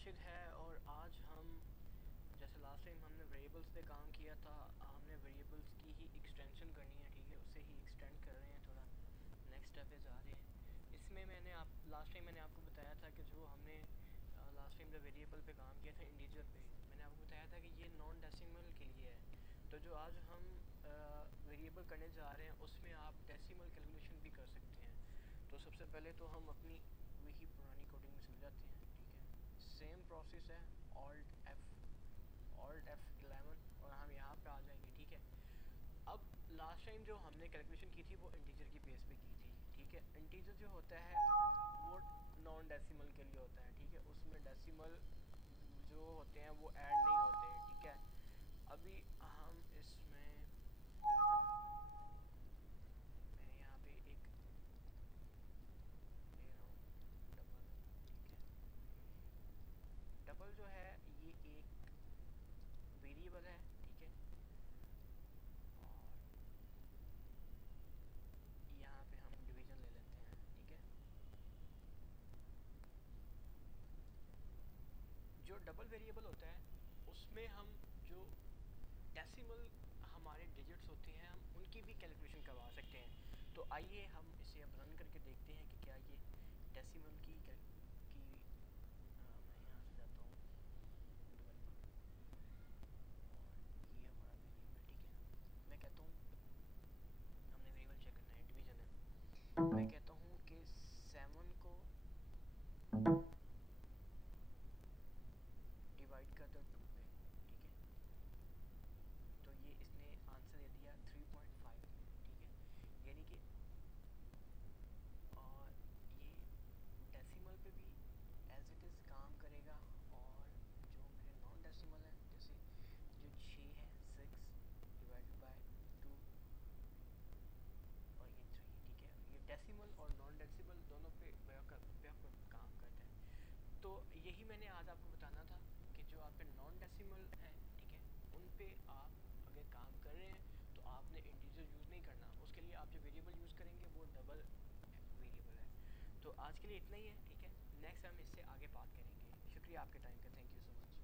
राशिद है और आज हम जैसे लास्ट टाइम हमने वेरिएबल्स पे काम किया था, हमने वेरिएबल्स की ही एक्सटेंशन करनी है। ठीक है, उससे ही एक्सटेंड कर रहे हैं, थोड़ा नेक्स्ट स्टेप पे जा रहे हैं। इसमें लास्ट टाइम मैंने आपको बताया था कि जो हमने लास्ट टाइम जब वेरिएबल पे काम किया था इंटीजर पे, मैंने आपको बताया था कि ये नॉन डेसिमल के लिए है। तो जो आज हम वेरिएबल करने जा रहे हैं उसमें आप डेसिमल कैलकुलेशन भी कर सकते हैं। तो सबसे पहले तो हम अपनी वही पुरानी कोडिंग में समझाते हैं। ठीक है, सेम प्रोसेस है, ऑल्ट F11 और हम यहाँ पे आ जाएंगे। ठीक है, अब लास्ट टाइम जो हमने कैलकुलेशन की थी वो इंटीजर की बेस पे की थी। ठीक है, इंटीजर जो होता है वो नॉन डेसिमल के लिए होता है। ठीक है, उसमें डेसिमल जो होते हैं वो ऐड नहीं होते। ठीक है, अभी हम इसमें मैं यहाँ पे एक ले रहा हूँ डबल। ठीक है, डबल जो है ये एक वेरिएबल है। ठीक है, और यहाँ पे हम डिवीजन ले लेते हैं। ठीक है, जो डबल वेरिएबल होता है उसमें हम जो डेसिमल हमारे डिजिट्स होते हैं हम उनकी भी कैलकुलेशन करवा सकते हैं। तो आइए हम इसे अब रन करके देखते हैं कि क्या ये डेसिमल मैं यहाँ से जाता हूँ डेवलपर और ये हमारा वेरिएबल। ठीक है, मैं कहता हूँ हमने वेरिएबल चेक करना है, डिवीजन है। मैं कहता हूँ कि 7 को डिवाइड कर दो 2 पे। ठीक है, तो ये इसने आंसर दे दिया 3.5 में। ठीक है, यानी कि और ये डेसिमल पे भी एज इट इज़ काम करेगा। और जो मेरे नॉन डेसिमल है जैसे जो 6 है 6 डिवाइडेड बाय 2 और ये 3। ठीक है, ये डेसिमल और नॉन डेसिमल दोनों पे काम करता है। तो यही मैंने आज आपको बताना था कि जो आपके नॉन डेसिमल हैं, ठीक है, उन पे आप अगर काम कर रहे हैं तो आपने इंटीजर यूज़ नहीं करना। उसके लिए आप जो वेरिएबल यूज़ करेंगे वो डबल वेरिएबल है। तो आज के लिए इतना ही है। ठीक है, नेक्स्ट हम इससे आगे बात करेंगे। शुक्रिया आपके टाइम का, थैंक यू सो मच।